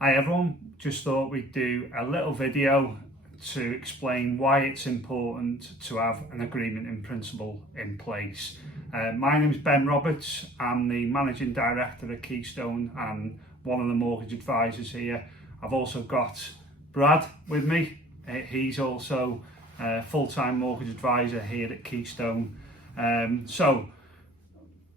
Hi everyone, just thought we'd do a little video to explain why it's important to have an agreement in principle in place. My name is Ben Roberts. I'm the Managing Director at Keystone and one of the mortgage advisors here. I've also got Brad with me. He's also a full-time mortgage advisor here at Keystone. So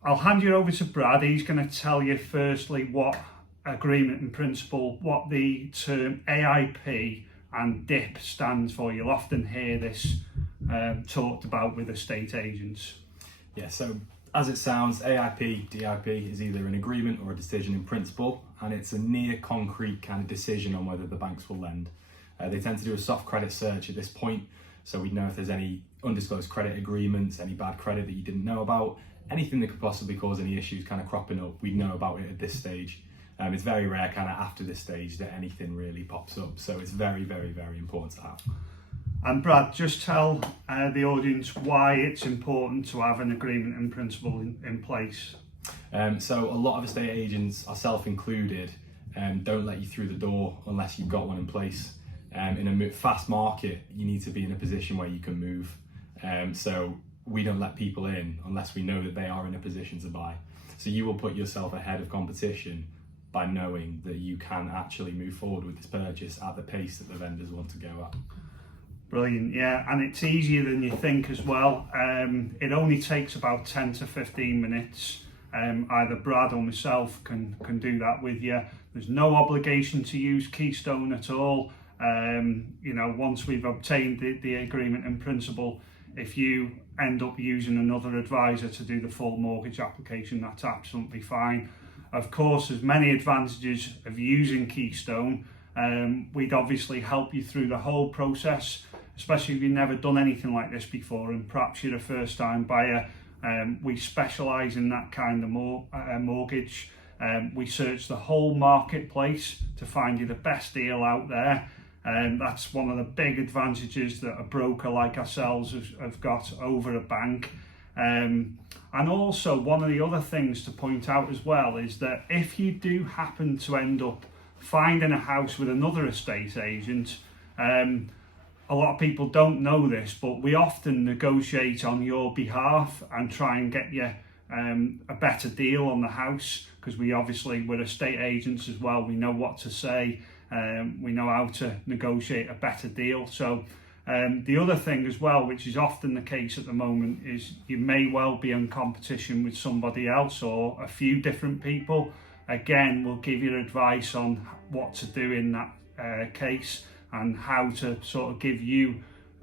I'll hand you over to Brad. He's going to tell you firstly what agreement in principle, what the term AIP and DIP stands for. You'll often hear this talked about with estate agents. Yeah, so as it sounds, AIP, DIP is either an agreement or a decision in principle, and it's a near concrete kind of decision on whether the banks will lend. They tend to do a soft credit search at this point, so we know if there's any undisclosed credit agreements, any bad credit that you didn't know about, anything that could possibly cause any issues kind of cropping up, we'd know about it at this stage. It's very rare kind of after this stage that anything really pops up, so it's very, very, very important to have. And Brad, just tell the audience why it's important to have an agreement in principle in place. So a lot of estate agents, ourselves included, don't let you through the door unless you've got one in place. In a fast market, you need to be in a position where you can move. So we don't let people in unless we know that they are in a position to buy. So you will put yourself ahead of competition by knowing that you can actually move forward with this purchase at the pace that the vendors want to go at. Brilliant, yeah, and it's easier than you think as well. It only takes about 10 to 15 minutes. Either Brad or myself can do that with you. There's no obligation to use Keystone at all. Once we've obtained the agreement in principle, if you end up using another advisor to do the full mortgage application, that's absolutely fine. Of course, there's many advantages of using Keystone. We'd obviously help you through the whole process, especially if you've never done anything like this before and perhaps you're a first-time buyer. We specialise in that kind of mortgage. We search the whole marketplace to find you the best deal out there. That's one of the big advantages that a broker like ourselves have got over a bank. And also one of the other things to point out as well is that if you do happen to end up finding a house with another estate agent, a lot of people don't know this, but we often negotiate on your behalf and try and get you a better deal on the house, because we're estate agents as well. We know what to say, we know how to negotiate a better deal. So the other thing as well, which is often the case at the moment, is you may well be in competition with somebody else or a few different people. Again, we'll give you advice on what to do in that case and how to sort of give you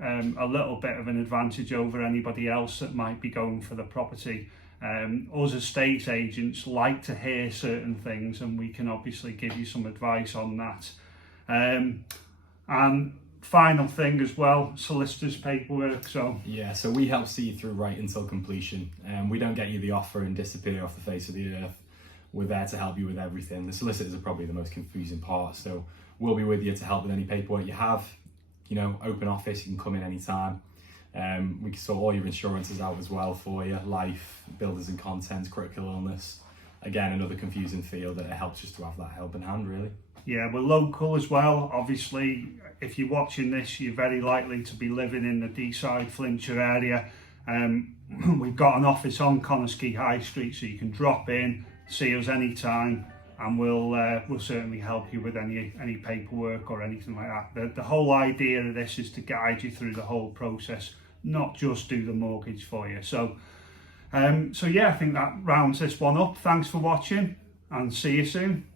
a little bit of an advantage over anybody else that might be going for the property. Us estate agents like to hear certain things, and we can obviously give you some advice on that. And final thing as well, solicitors paperwork. So we help see you through right until completion. We don't get you the offer and disappear off the face of the earth. We're there to help you with everything. The solicitors are probably the most confusing part, so we'll be with you to help with any paperwork you have. Open office, you can come in anytime. We can sort all your insurances out as well for you: life, builders and contents, critical illness. Again, another confusing field that it helps just to have that helping hand, really. Yeah, we're local as well. Obviously, if you're watching this, you're very likely to be living in the Deeside, Flintshire area. We've got an office on Connersky High Street, so you can drop in, see us anytime, and we'll certainly help you with any paperwork or anything like that. The whole idea of this is to guide you through the whole process, not just do the mortgage for you. So yeah, I think that rounds this one up. Thanks for watching, and see you soon.